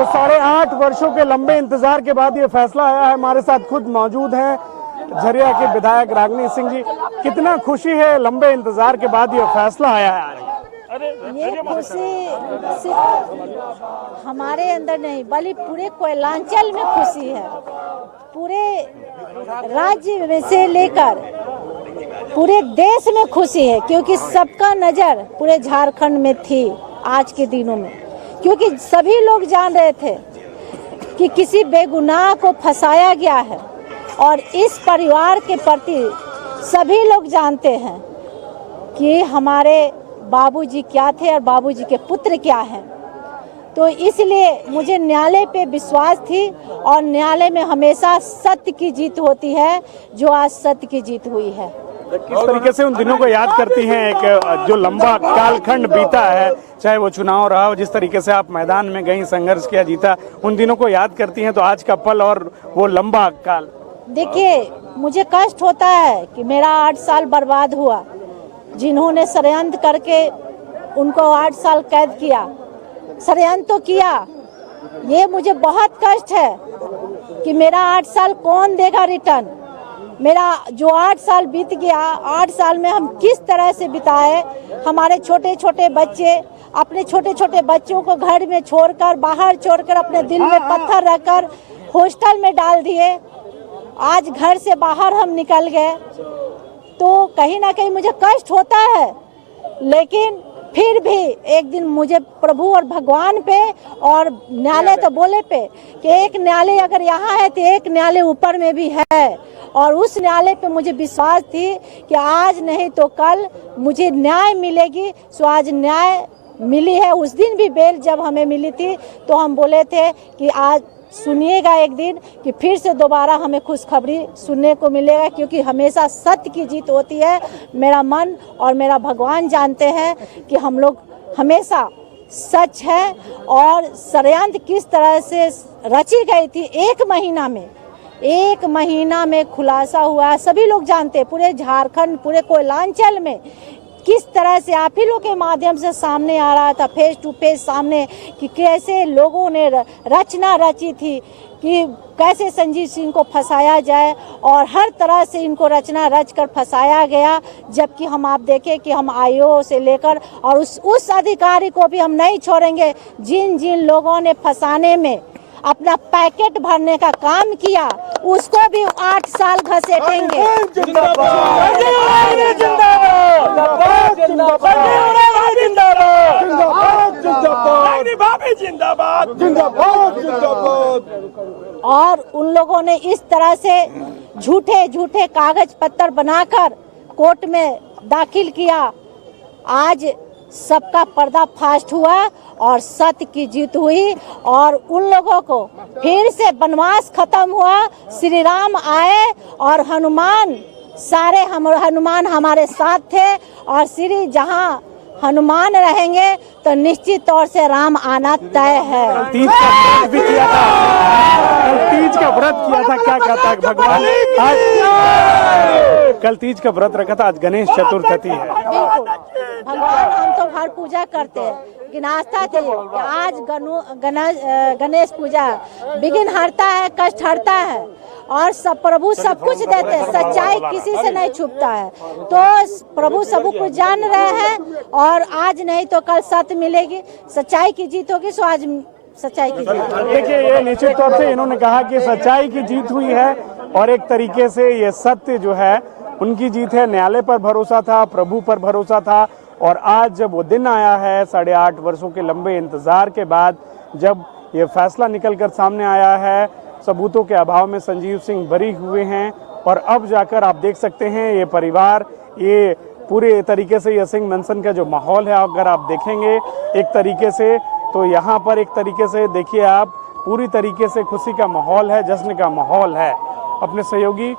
तो 8.5 वर्षों के लंबे इंतजार के बाद ये फैसला आया है। हमारे साथ खुद मौजूद हैं झरिया के विधायक रागिनी सिंह जी। कितना खुशी है, लंबे इंतजार के बाद ये फैसला आया है। ये खुशी सिर्फ हमारे अंदर नहीं बल्कि पूरे कोयलांचल में खुशी है। पूरे राज्य में से लेकर पूरे देश में खुशी है, क्योंकि सबका नजर पूरे झारखंड में थी आज के दिनों में। क्योंकि सभी लोग जान रहे थे कि किसी बेगुनाह को फंसाया गया है, और इस परिवार के प्रति सभी लोग जानते हैं कि हमारे बाबूजी क्या थे और बाबूजी के पुत्र क्या हैं। तो इसलिए मुझे न्यायालय पे विश्वास थी, और न्यायालय में हमेशा सत्य की जीत होती है, जो आज सत्य की जीत हुई है। किस तरीके से उन दिनों को याद करती हैं, एक जो लंबा कालखंड बीता है, चाहे वो चुनाव रहा हो, जिस तरीके से आप मैदान में गई, संघर्ष किया, जीता, उन दिनों को याद करती हैं, तो आज का पल और वो लंबा काल। देखिए, मुझे कष्ट होता है कि मेरा 8 साल बर्बाद हुआ। जिन्होंने षड्यंत्र करके उनको 8 साल कैद किया, षड्यंत्र तो किया, ये मुझे बहुत कष्ट है कि मेरा 8 साल कौन देगा रिटर्न। मेरा जो 8 साल बीत गया, 8 साल में हम किस तरह से बिताए। हमारे छोटे छोटे बच्चे, अपने छोटे छोटे बच्चों को घर में छोड़कर, बाहर छोड़कर, अपने दिल में पत्थर रखकर हॉस्टल में डाल दिए। आज घर से बाहर हम निकल गए, तो कहीं ना कहीं मुझे कष्ट होता है। लेकिन फिर भी एक दिन मुझे प्रभु और भगवान पे और न्यायालय तो बोले पे कि एक न्यायालय अगर यहाँ है तो एक न्यायालय ऊपर में भी है, और उस न्यायालय पे मुझे विश्वास थी कि आज नहीं तो कल मुझे न्याय मिलेगी। सो आज न्याय मिली है। उस दिन भी बेल जब हमें मिली थी तो हम बोले थे कि आज सुनिएगा एक दिन कि फिर से दोबारा हमें खुशखबरी सुनने को मिलेगा, क्योंकि हमेशा सत्य की जीत होती है। मेरा मन और मेरा भगवान जानते हैं कि हम लोग हमेशा सच है। और षड्यंत्र किस तरह से रची गई थी, एक महीना में खुलासा हुआ। सभी लोग जानते हैं, पूरे झारखंड, पूरे कोयलांचल में किस तरह से आप ही लोग के माध्यम से सामने आ रहा था, फेस टू फेस सामने, कि कैसे लोगों ने रचना रची थी कि कैसे संजीव सिंह को फंसाया जाए, और हर तरह से इनको रचना रच कर फंसाया गया। जबकि हम आप देखें कि हम आईओ से लेकर और उस अधिकारी को भी हम नहीं छोड़ेंगे जिन जिन लोगों ने फंसाने में अपना पैकेट भरने का काम किया, उसको भी 8 साल घसीटेंगे। और उन लोगों ने इस तरह से झूठे कागज पत्तर बनाकर कोर्ट में दाखिल किया। आज सबका पर्दाफाश हुआ और सत्य की जीत हुई, और उन लोगों को फिर से वनवास खत्म हुआ। श्री राम आए और हनुमान, सारे हनुमान हमारे साथ थे, और श्री जहाँ हनुमान रहेंगे तो निश्चित तौर से राम आना तय है। तीज का व्रत भी किया था, तीज का व्रत किया था, क्या कहता है भगवान। कल तीज का व्रत रखा था, आज गणेश चतुर्थी है। बिल्कुल, भगवान हम तो हर पूजा करते हैं, लेकिन आस्था थी कि आज गणेश पूजा विघ्न हरता है, कष्ट हरता है, और सब प्रभु सब कुछ देते हैं। सच्चाई किसी से नहीं छुपता है, तो प्रभु सब कुछ जान रहे हैं, और आज नहीं तो कल सत्य मिलेगी, सच्चाई की जीत होगी। सो आज सच्चाई की जीत। देखिए, ये निश्चित तौर से इन्होंने कहा कि सच्चाई की जीत हुई है, और एक तरीके से ये सत्य जो है उनकी जीत है। न्यायालय पर भरोसा था, प्रभु पर भरोसा था, और आज जब वो दिन आया है 8.5 वर्षों के लंबे इंतजार के बाद, जब ये फैसला निकलकर सामने आया है, सबूतों के अभाव में संजीव सिंह बरी हुए हैं, और अब जाकर आप देख सकते हैं ये परिवार, ये पूरे तरीके से ये सिंह मेंशन का जो माहौल है, अगर आप देखेंगे एक तरीके से, तो यहाँ पर एक तरीके से देखिए आप, पूरी तरीके से खुशी का माहौल है, जश्न का माहौल है। अपने सहयोगी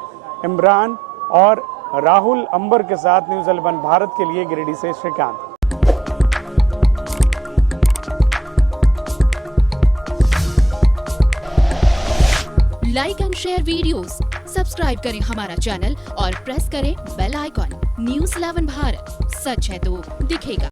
इमरान और राहुल अंबर के साथ न्यूज़ 11 भारत के लिए गिरिडीह से Shrikant. Like and share videos, subscribe करें हमारा चैनल और प्रेस करें बेल आइकॉन। न्यूज़ 11 भारत, सच है तो दिखेगा।